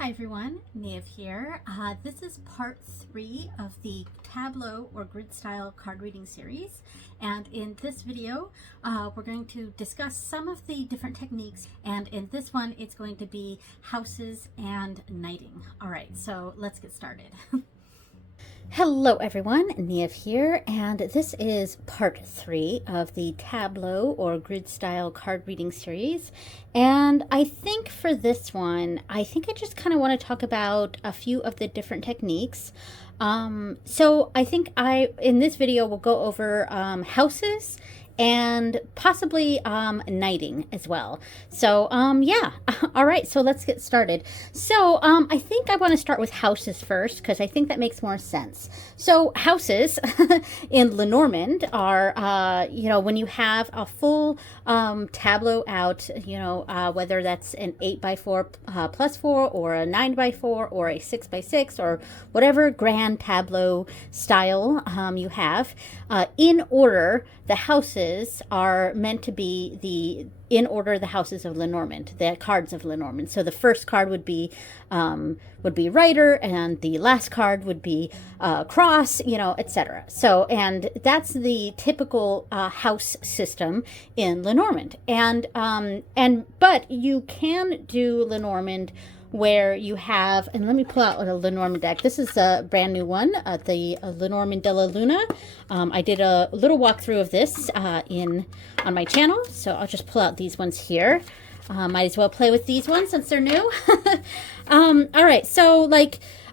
Hi everyone, Niamh here. This is part 3 of the Tableau or grid style card reading series, and in this video we're going to discuss some of the different techniques, and in this one it's going to be houses and knighting. Alright, so let's get started. Hello everyone, Niamh here, and this is part 3 of the Tableau or grid style card reading series. And I think for this one, I just kind of want to talk about a few of the different techniques. So I think in this video will go over houses and possibly knighting as well. So yeah, all right, so let's get started. So I think I want to start with houses first because I think that makes more sense. So houses in Lenormand are, when you have a full tableau out, whether that's an 8x4 plus 4 or a 9x4 or a 6x6 or whatever grand tableau style you have, in order, the houses are meant to be in order the houses of Lenormand, the cards of Lenormand. So the first card would be Rider, and the last card would be Cross, etc. So, and that's the typical house system in Lenormand. But you can do Lenormand where you have, and let me pull out a Lenormand deck. This is a brand new one, the Lenormand de la Luna. I did a little walkthrough of this on my channel, so I'll just pull out these ones here. Might as well play with these ones since they're new. All right, so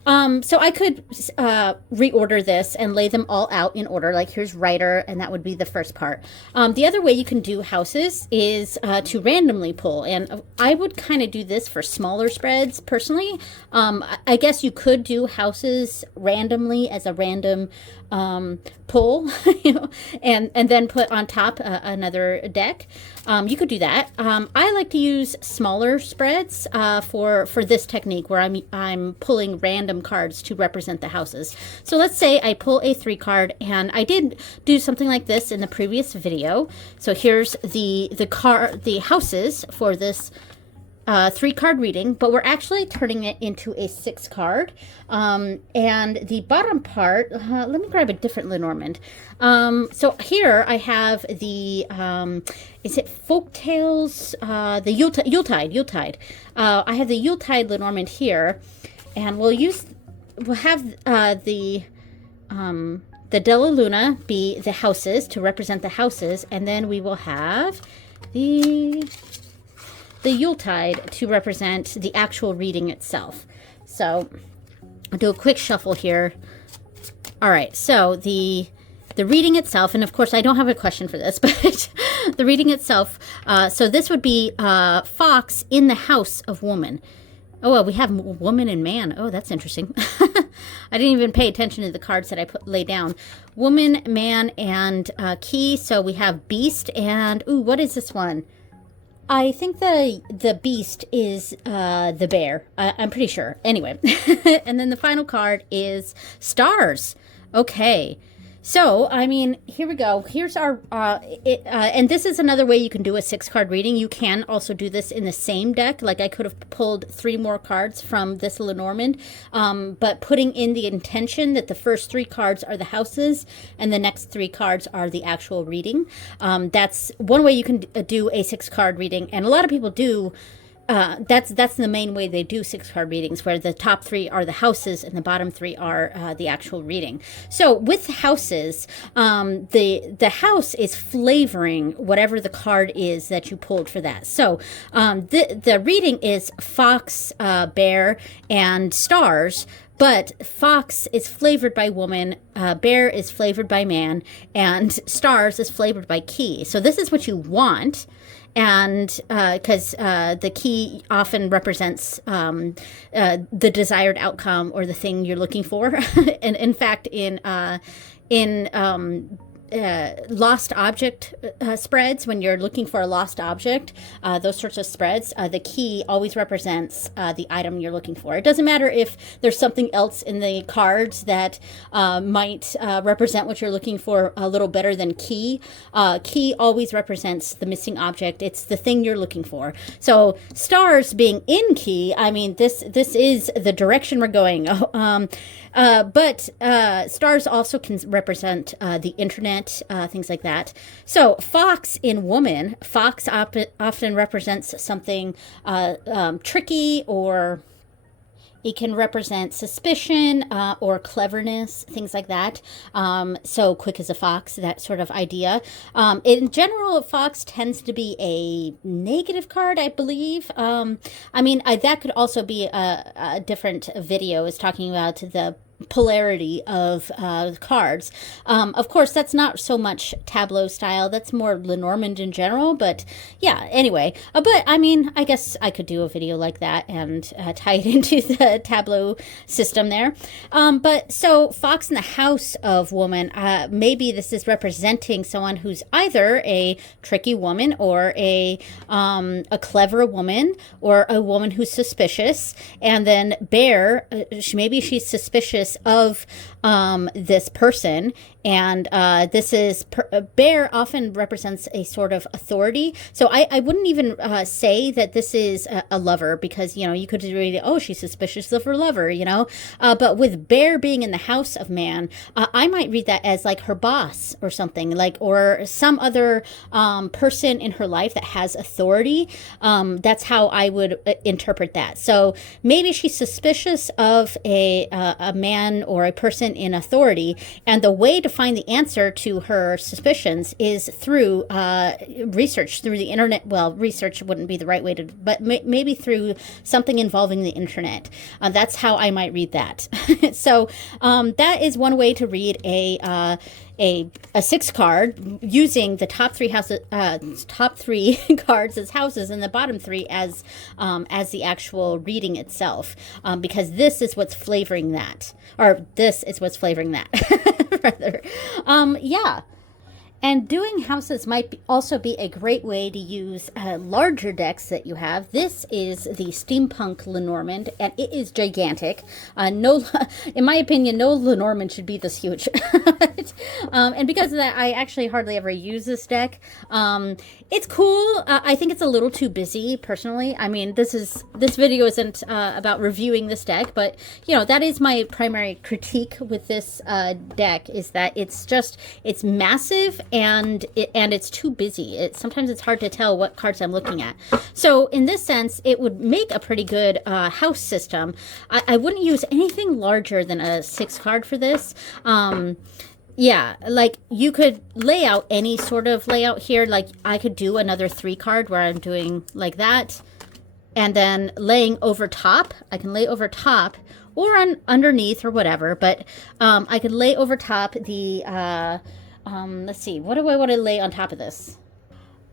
so I could reorder this and lay them all out in order. Like here's Rider, and that would be the first part. The other way you can do houses is to randomly pull, and I would kind of do this for smaller spreads personally. I guess you could do houses randomly as a random pull, and then put on top another deck. You could do that. I like to use smaller spreads for this technique where I'm pulling random cards to represent the houses. So let's say I pull a 3 card, and I did do something like this in the previous video. So here's the houses for this 3 card reading, but we're actually turning it into a 6 card. And the bottom part, let me grab a different Lenormand. So here I have the, is it Folktales? The Yuletide. I have the Yuletide Lenormand here, and we'll have the de la Luna be the houses to represent the houses, and then we will have the Yuletide to represent the actual reading itself. So I'll do a quick shuffle here. All right, so the reading itself, and of course I don't have a question for this, but the reading itself, so this would be Fox in the house of woman. Oh, well, we have woman and man. Oh, that's interesting. I didn't even pay attention to the cards that I lay down. Woman, man, and key. So we have beast, and ooh, what is this one? I think the beast is the bear. I'm pretty sure. Anyway, and then the final card is stars. Okay. So, I mean, here we go. Here's our, and this is another way you can do a 6 card reading. You can also do this in the same deck. Like I could have pulled 3 more cards from this Lenormand, but putting in the intention that the first 3 cards are the houses and the next 3 cards are the actual reading. That's one way you can do a 6 card reading, and a lot of people do. That's the main way they do 6 card readings, where the top 3 are the houses and the bottom 3 are the actual reading. So with houses, the house is flavoring whatever the card is that you pulled for that. So the reading is Fox, Bear, and Stars. But Fox is flavored by woman, Bear is flavored by man, and Stars is flavored by key. So this is what you want. And because the key often represents the desired outcome or the thing you're looking for. And in fact, in lost object spreads, when you're looking for a lost object, those sorts of spreads, the key always represents the item you're looking for. It doesn't matter if there's something else in the cards that might represent what you're looking for a little better than key. Key always represents the missing object. It's the thing you're looking for. So stars being in key, I mean, this is the direction we're going. But stars also can represent the internet, things like that. So fox in woman, fox often represents something tricky, or it can represent suspicion or cleverness, things like that. So quick as a fox, that sort of idea. In general, fox tends to be a negative card, I believe. I mean, that could also be a different video, is talking about the polarity of cards. Of course, that's not so much Tableau style. That's more Lenormand in general. But yeah, anyway. But I mean, I guess I could do a video like that and tie it into the Tableau system there. But so fox in the house of woman, maybe this is representing someone who's either a tricky woman or a clever woman, or a woman who's suspicious. And then bear, maybe she's suspicious of this person, and this is bear often represents a sort of authority. So I wouldn't even say that this is a lover, because, you know, you could read, oh, she's suspicious of her lover, you know. But with bear being in the house of man, I might read that as like her boss or something, like, or some other person in her life that has authority. That's how I would interpret that. So maybe she's suspicious of a man or a person in authority, and the way to find the answer to her suspicions is through research, through the internet. Well, research wouldn't be the right way to, but maybe through something involving the internet. That's how I might read that. So that is one way to read a 6 card, using the top 3 houses, top 3 cards as houses, and the bottom 3 as the actual reading itself, because this is what's flavoring that, or this is what's flavoring that, rather. Yeah. And doing houses might also be a great way to use larger decks that you have. This is the Steampunk Lenormand, and it is gigantic. No, in my opinion, no Lenormand should be this huge. And because of that, I actually hardly ever use this deck. It's cool. I think it's a little too busy, personally. I mean, this video isn't about reviewing this deck, but you know, that is my primary critique with this deck, is that it's massive, and it's too busy. Sometimes it's hard to tell what cards I'm looking at. So in this sense, it would make a pretty good house system. I wouldn't use anything larger than a 6 card for this. Yeah, like you could lay out any sort of layout here. Like I could do another 3 card where I'm doing like that, and then laying over top. I can lay over top or underneath or whatever, but I could lay over top the, let's see, what do I want to lay on top of this?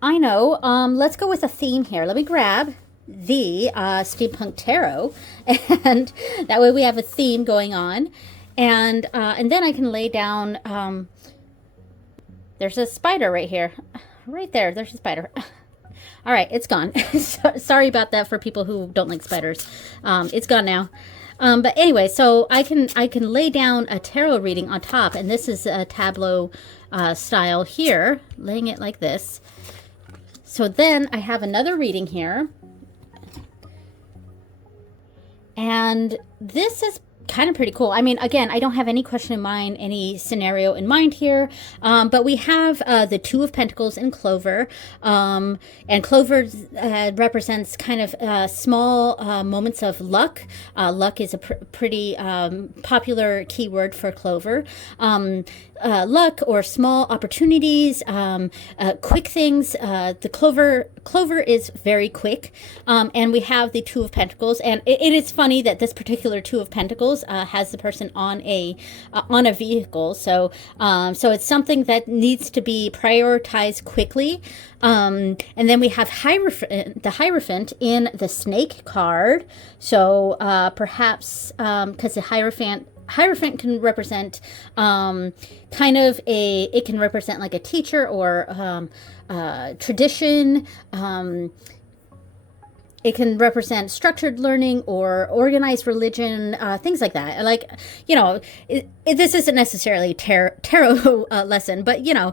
I know, let's go with a theme here. Let me grab the Steampunk Tarot, and that way we have a theme going on. And then I can lay down, there's a spider right here. Right there, there's a spider. All right, it's gone. Sorry about that for people who don't like spiders. It's gone now. But anyway, so I can lay down a tarot reading on top, and this is a Tableau style here, laying it like this. So then I have another reading here. And this is kind of pretty cool. I mean, again, I don't have any question in mind, any scenario in mind here, but we have the 2 of Pentacles in Clover, and Clover represents kind of small moments of luck. Luck is a pretty popular keyword for Clover. Luck or small opportunities, quick things. The Clover is very quick, and we have the 2 of Pentacles, and it is funny that this particular 2 of Pentacles has the person on a vehicle, so it's something that needs to be prioritized quickly. And then we have the Hierophant in the Snake card, so perhaps because the Hierophant Hierophant can represent kind of it can represent like a teacher or tradition. It can represent structured learning or organized religion, things like that. Like, you know, this isn't necessarily tarot lesson, but, you know,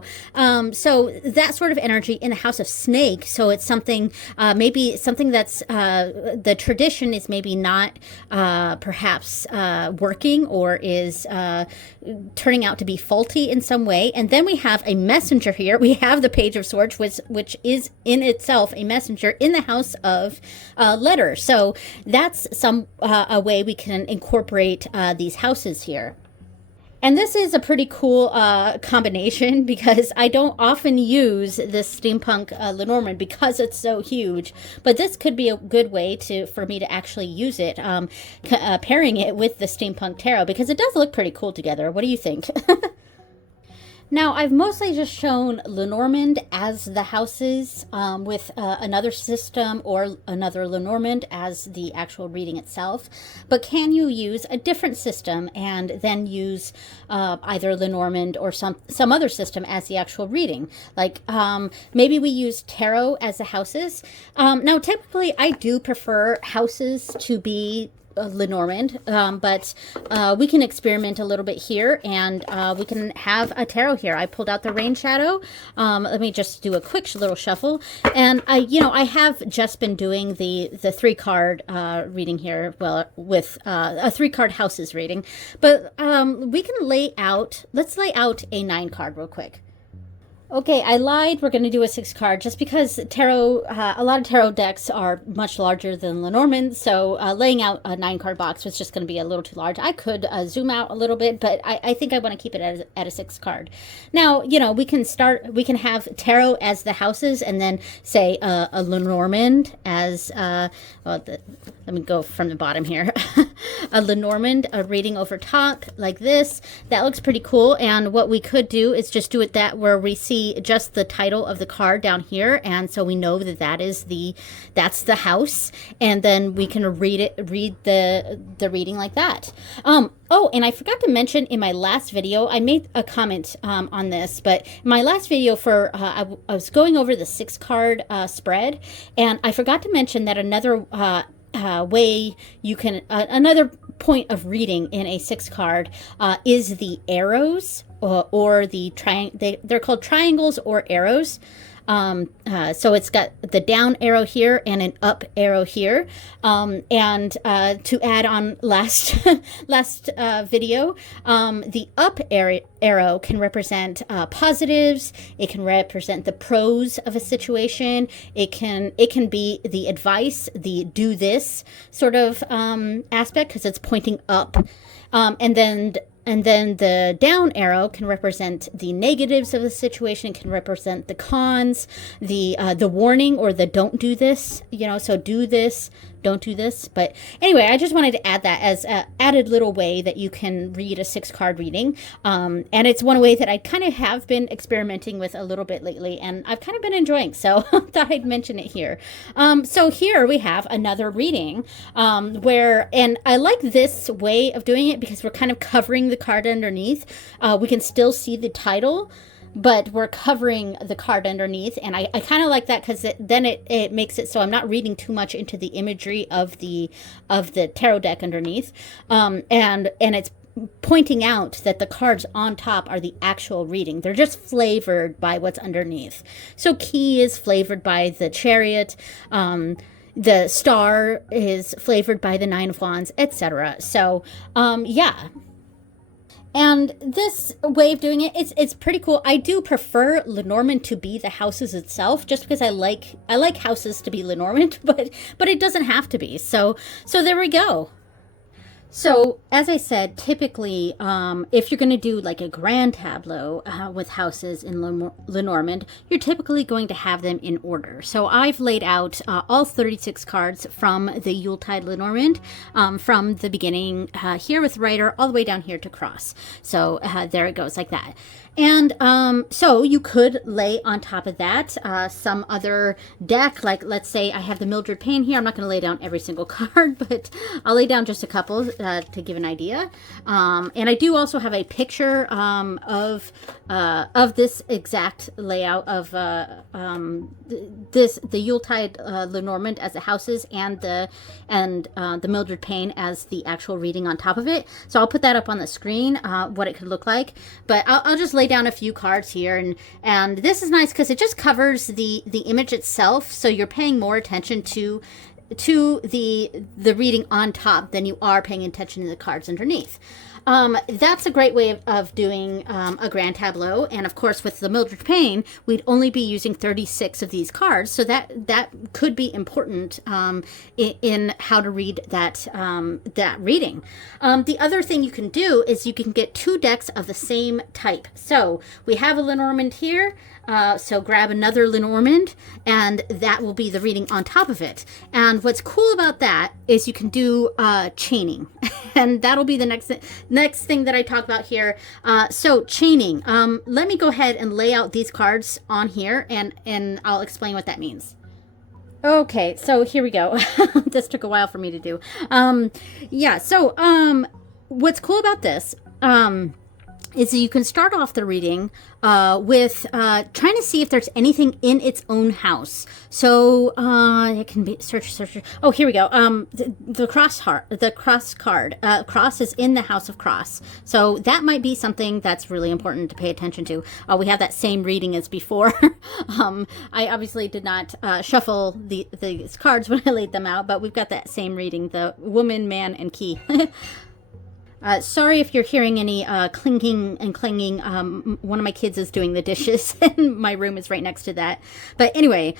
so that sort of energy in the house of snake. So it's something, maybe something that's, the tradition is maybe not perhaps working or is turning out to be faulty in some way. And then we have a messenger here. We have the Page of Swords, which is in itself a messenger in the house of letter. So that's a way we can incorporate these houses here. And this is a pretty cool combination because I don't often use this steampunk Lenormand because it's so huge. But this could be a good way for me to actually use it, pairing it with the steampunk tarot, because it does look pretty cool together. What do you think? Now, I've mostly just shown Lenormand as the houses with another system or another Lenormand as the actual reading itself. But can you use a different system and then use either Lenormand or some other system as the actual reading? Like maybe we use tarot as the houses. Now, typically, I do prefer houses to be Lenormand, but we can experiment a little bit here, and we can have a tarot here. I pulled out the Rain Shadow. Let me just do a quick little shuffle, and I have just been doing the 3-card reading here, well, with a 3-card houses reading, but we can let's lay out a 9-card real quick. Okay, I lied. We're going to do a 6-card just because tarot, a lot of tarot decks are much larger than Lenormand, so laying out a 9-card box was just going to be a little too large. I could zoom out a little bit, but I think I want to keep it at a 6-card. Now, we can have tarot as the houses and then say a Lenormand as, let me go from the bottom here. A Lenormand, a reading over top like this. That looks pretty cool, and what we could do is just do it where we see just the title of the card down here, and so we know that that's the house, and then we can read the reading like that. Oh, and I forgot to mention in my last video, I made a comment on this, but in my last video I was going over the 6-card spread, and I forgot to mention that another way you can another point of reading in a 6-card is the arrows or the they're called triangles or arrows. So it's got the down arrow here and an up arrow here. And to add on last video, the up arrow can represent positives. It can represent the pros of a situation. It can be the advice, the do this sort of aspect because it's pointing up. And then the down arrow can represent the negatives of the situation, can represent the cons, the warning or the don't do this, so do this, don't do this. But anyway, I just wanted to add that as an added little way that you can read a 6-card reading. And it's one way that I kind of have been experimenting with a little bit lately, and I've kind of been enjoying, so thought I'd mention it here. So here we have another reading and I like this way of doing it because we're kind of covering the card underneath. We can still see the title, but we're covering the card underneath, and I kind of like that because then it makes it so I'm not reading too much into the imagery of the tarot deck underneath, and it's pointing out that the cards on top are the actual reading. They're just flavored by what's underneath. So Key is flavored by the Chariot, the Star is flavored by the 9 of Wands, etc. So yeah. And this way of doing it, it's pretty cool. I do prefer Lenormand to be the houses itself, just because I like houses to be Lenormand, but it doesn't have to be. So there we go. So, as I said, typically, if you're going to do like a grand tableau with houses in Lenormand, you're typically going to have them in order. So, I've laid out all 36 cards from the Yuletide Lenormand, from the beginning here with Rider all the way down here to Cross. So, there it goes like that. And so you could lay on top of that some other deck, like let's say I have the Mildred Payne here. I'm not going to lay down every single card, but I'll lay down just a couple. to give an idea. And I do also have a picture of this exact layout of the Yuletide Lenormand as the houses and the Mildred Payne as the actual reading on top of it. So I'll put that up on the screen, what it could look like. But I'll just lay down a few cards here, and this is nice because it just covers the image itself, so you're paying more attention to the reading on top than you are paying attention to the cards underneath. That's a great way of doing a grand tableau. And of course, with the Mildred Payne, we'd only be using 36 of these cards. So that could be important in how to read that reading. The other thing you can do is you can get 2 decks of the same type. So we have a Lenormand here. So grab another Lenormand, and that will be the reading on top of it. And what's cool about that is you can do chaining, and that'll be the next thing that I talk about here. So chaining. Let me go ahead and lay out these cards on here, and I'll explain what that means. Okay, so here we go. This took a while for me to do. Yeah. So what's cool about this is that you can start off the reading with trying to see if there's anything in its own house. So it can be search. Oh, here we go. The cross card. Cross is in the house of cross. So that might be something that's really important to pay attention to. We have that same reading as before. I obviously did not shuffle these cards when I laid them out, but we've got that same reading: the woman, man, and key. Sorry if you're hearing any clinking and clanging. One of my kids is doing the dishes, and my room is right next to that. But anyway,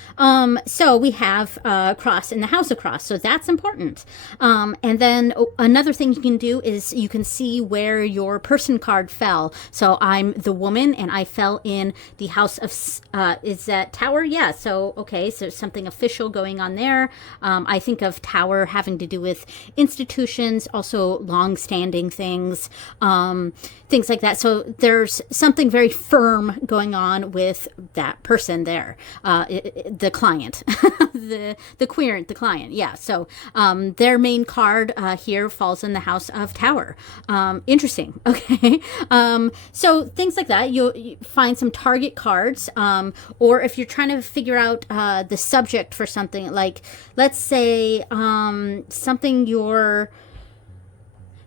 so we have cross in the house of cross, so that's important. And then another thing you can do is you can see where your person card fell. So I'm the woman, and I fell in the house of, is that Tower? Yeah, so, okay, so something official going on there. I think of Tower having to do with institutions, also long-standing things like that. So there's something very firm going on with that person there, the client, the querent, the client. Yeah. So their main card here falls in the house of Tower. Interesting. Okay. So things like that. You find some target cards, or if you're trying to figure out the subject for something, like let's say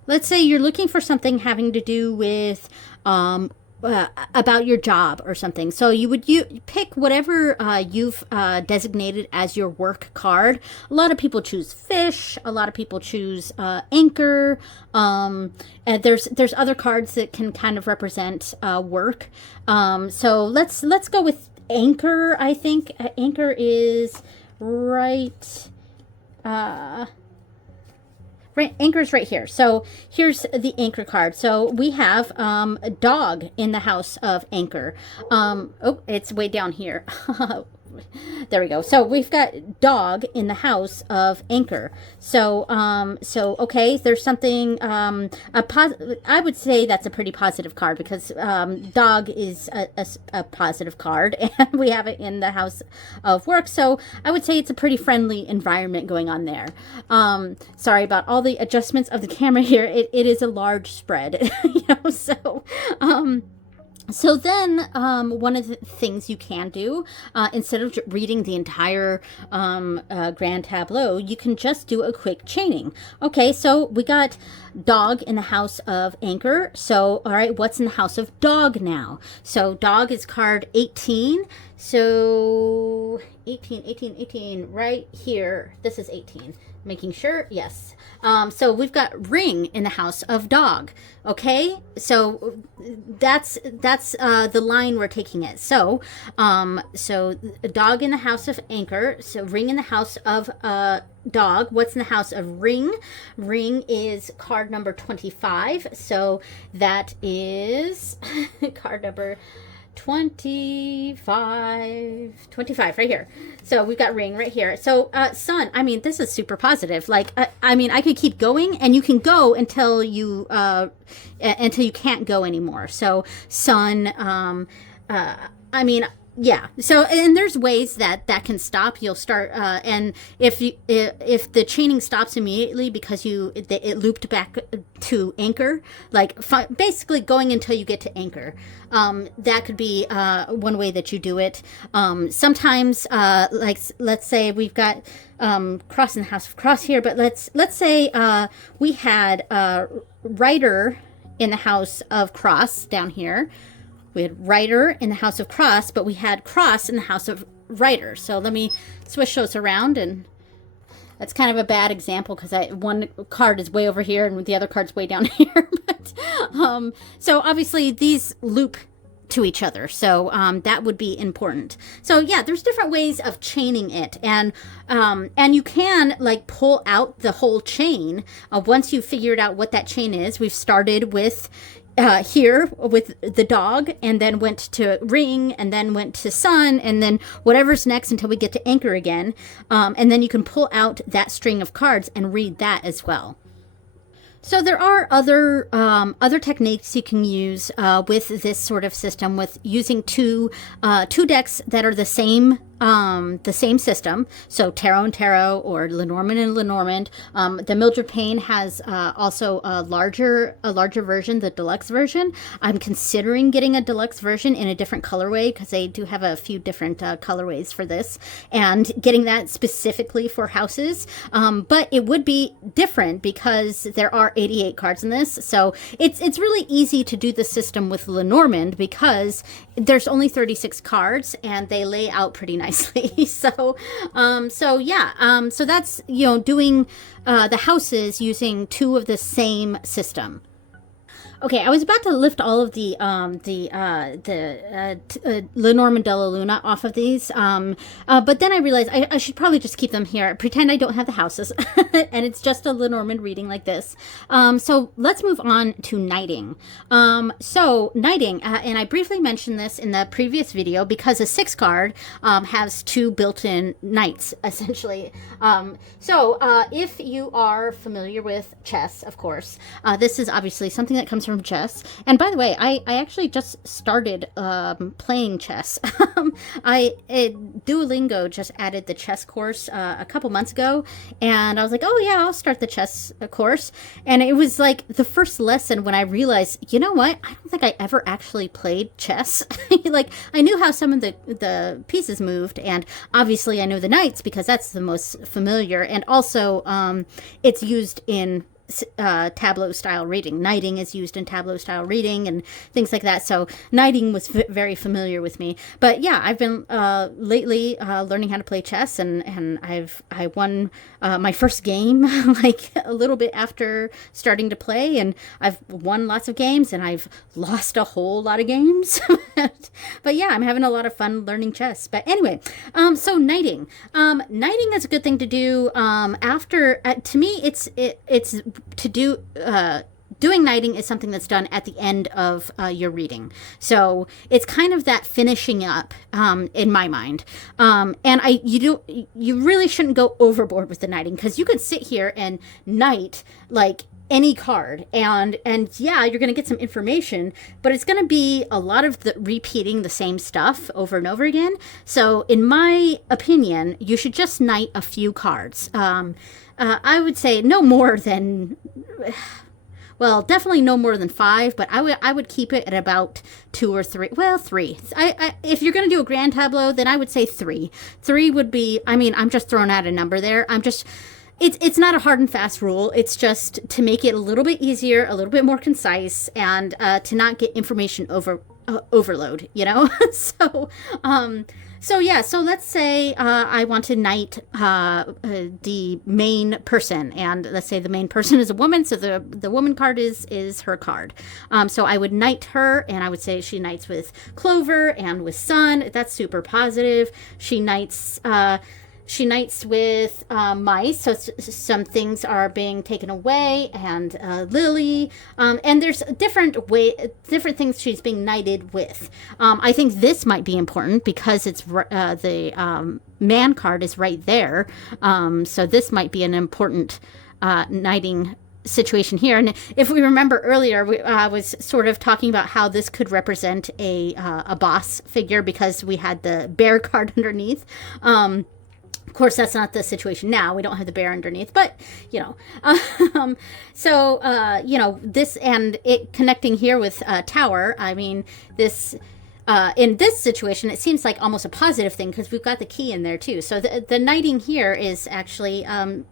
let's say you're looking for something having to do with about your job or something. So you pick whatever you've designated as your work card. A lot of people choose fish. A lot of people choose anchor. And there's other cards that can kind of represent work. So let's go with anchor. I think anchor is right. Anchor's right here. So here's the anchor card. So we have a dog in the house of anchor. Oh, it's way down here. There we go. So we've got dog in the house of anchor. So okay, there's something I would say that's a pretty positive card, because dog is a positive card, and we have it in the house of work. So I would say it's a pretty friendly environment going on there. Sorry about all the adjustments of the camera here. It is a large spread, So then one of the things you can do, instead of reading the entire grand tableau, you can just do a quick chaining. Okay, so we got dog in the house of anchor. So, all right, what's in the house of dog now? So dog is card 18. So 18, right here. This is 18. Making sure, yes. So we've got ring in the house of dog. Okay, so that's the line we're taking it. So dog in the house of anchor. So ring in the house of dog. What's in the house of ring? Ring is card number 25. So that is card number 25 right here. So we've got ring right here. So sun, I mean, this is super positive. Like I mean, I could keep going, and you can go until you can't go anymore. So sun, I mean, Yeah. So, and there's ways that can stop. You'll start, and if the chaining stops immediately because it looped back to anchor, like basically going until you get to anchor, that could be one way that you do it. Sometimes, like let's say we've got cross in the house of cross here, but let's say we had writer in the house of cross down here. We had writer in the house of cross, but we had cross in the house of writer. So let me switch those around, and that's kind of a bad example because one card is way over here and the other card's way down here. But so obviously these loop to each other, so that would be important. So yeah, there's different ways of chaining it, and you can like pull out the whole chain once you've figured out what that chain is. We've started with here with the dog, and then went to ring, and then went to sun, and then whatever's next until we get to anchor again. And then you can pull out that string of cards and read that as well. So there are other techniques you can use with this sort of system, with using two decks that are the same system. So tarot and tarot, or Lenormand and Lenormand. The Mildred Payne has also a larger version, the deluxe version. I'm considering getting a deluxe version in a different colorway because they do have a few different colorways for this, and getting that specifically for houses. But it would be different because there are 88 cards in this. So it's really easy to do the system with Lenormand because there's only 36 cards and they lay out pretty nicely. So yeah. So that's, doing the houses using two of the same system. Okay, I was about to lift all of the Lenormand de la Luna off of these, but then I realized I should probably just keep them here. Pretend I don't have the houses, and it's just a Lenormand reading like this. So let's move on to knighting. So knighting, and I briefly mentioned this in the previous video because a 6 card has 2 built-in knights, essentially. So if you are familiar with chess, of course, this is obviously something that comes from chess. And by the way, I actually just started playing chess. Duolingo just added the chess course a couple months ago, and I was like, oh yeah, I'll start the chess course. And it was like the first lesson when I realized, you know what, I don't think I ever actually played chess. Like, I knew how some of the pieces moved, and obviously I know the knights because that's the most familiar, and also it's used in Tableau-Style reading. Knighting is used in Tableau-Style reading and things like that. So knighting was very familiar with me. But yeah, I've been lately learning how to play chess, and I won my first game like a little bit after starting to play, and I've won lots of games, and I've lost a whole lot of games. But yeah, I'm having a lot of fun learning chess. But anyway, so knighting. Knighting is a good thing to do after. To me, it's to do. Doing knighting is something that's done at the end of your reading. So it's kind of that finishing up in my mind. And you really shouldn't go overboard with the knighting, because you could sit here and knight like any card, and yeah, you're going to get some information, but it's going to be a lot of repeating the same stuff over and over again. So in my opinion, you should just knight a few cards. I would say no more than, well, definitely no more than 5, but I would keep it at about 2 or 3. Well, 3. If you're going to do a grand tableau, then I would say 3. 3 would be, I mean, I'm just throwing out a number there. It's not a hard and fast rule. It's just to make it a little bit easier, a little bit more concise, and to not get information overload, So yeah, so let's say I want to knight the main person, and let's say the main person is a woman, so the woman card is her card. So I would knight her, and I would say she knights with Clover and with Sun. That's super positive. She knights with mice, so some things are being taken away, and Lily, and there's different things she's being knighted with. I think this might be important because it's the man card is right there, so this might be an important knighting situation here. And if we remember earlier, I was sort of talking about how this could represent a boss figure because we had the bear card underneath. Of course, that's not the situation now. We don't have the bear underneath, but, you know. You know, this and it connecting here with tower, I mean, this... in this situation, it seems like almost a positive thing because we've got the key in there too. So the knighting here is actually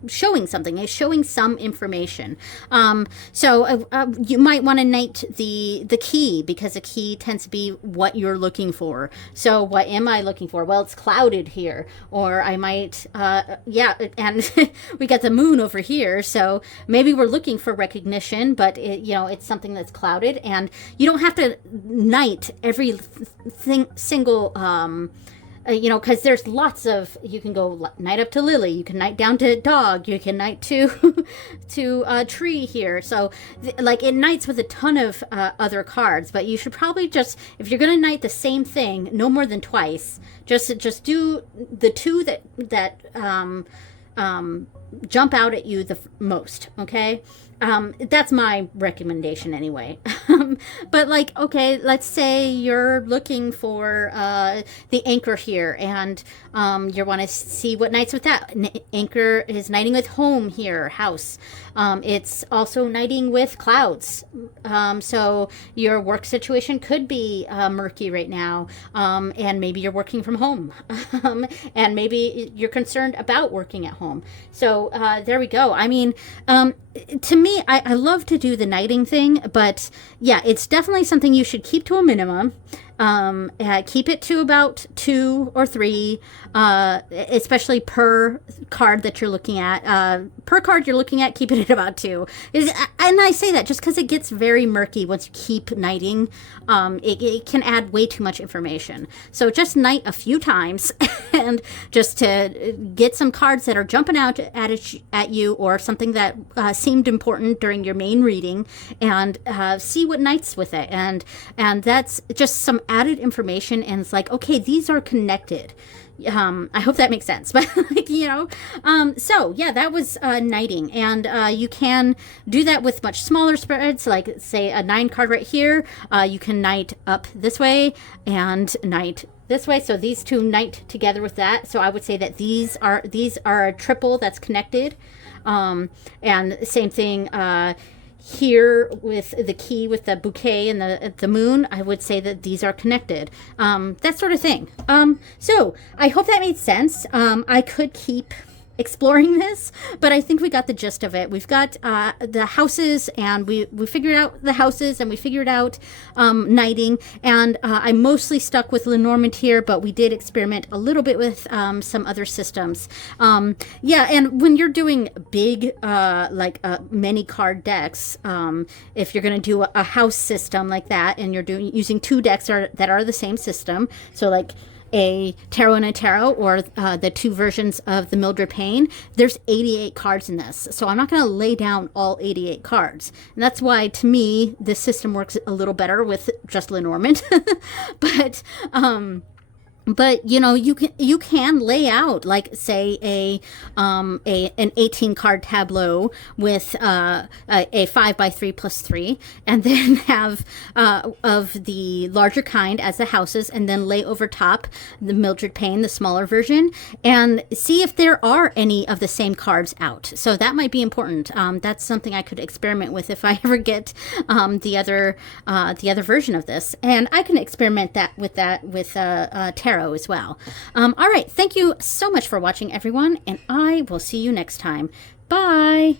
showing something. It's showing some information. You might want to knight the key because the key tends to be what you're looking for. So what am I looking for? Well, it's clouded here. Or I might, and we got the moon over here. So maybe we're looking for recognition, but it's something that's clouded. And you don't have to knight every single because there's lots of, you can go knight up to Lily, you can knight down to dog, you can knight to tree here. So like it knights with a ton of other cards, but you should probably just, if you're gonna knight the same thing no more than twice, just do the two that jump out at you the most. Okay. That's my recommendation anyway. But like, okay, let's say you're looking for the anchor here, and you want to see what knights with that. Anchor is knighting with home here, house. It's also knighting with clouds. So your work situation could be murky right now, and maybe you're working from home, and maybe you're concerned about working at home. So there we go. I mean, to me, I love to do the knighting thing, but yeah, it's definitely something you should keep to a minimum. Keep it to about 2 or 3, especially per card that you're looking at. Per card you're looking at, keep it at about 2. And I say that just because it gets very murky once you keep knighting. It can add way too much information. So just knight a few times, and just to get some cards that are jumping out at you, or something that seemed important during your main reading, and see what knights with it. And that's just some added information, and it's like, okay, these are connected. I hope that makes sense, but like, so yeah, that was knighting, and you can do that with much smaller spreads, like say a 9 card right here. You can knight up this way and knight this way, so these two knight together with that. So I would say that these are a triple that's connected, and same thing here with the key with the bouquet and the moon. I would say that these are connected, that sort of thing. So I hope that made sense. I could keep exploring this, but I think we got the gist of it. We've got the houses, and we figured out the houses, and we figured out knighting, and I mostly stuck with Lenormand here, but we did experiment a little bit with some other systems. Yeah, and when you're doing big many card decks, if you're going to do a house system like that, and you're using 2 decks that are the same system, so like a tarot and a tarot, or the 2 versions of the Mildred Payne, there's 88 cards in this. So I'm not going to lay down all 88 cards. And that's why, to me, this system works a little better with just Lenormand. But you can lay out, like, say an 18 card tableau with a 5x3 plus 3, and then have of the larger kind as the houses, and then lay over top the Mildred Payne, the smaller version, and see if there are any of the same cards out. So that might be important. That's something I could experiment with if I ever get the other version of this, and I can experiment with tarot as well. All right, thank you so much for watching, everyone, and I will see you next time. Bye.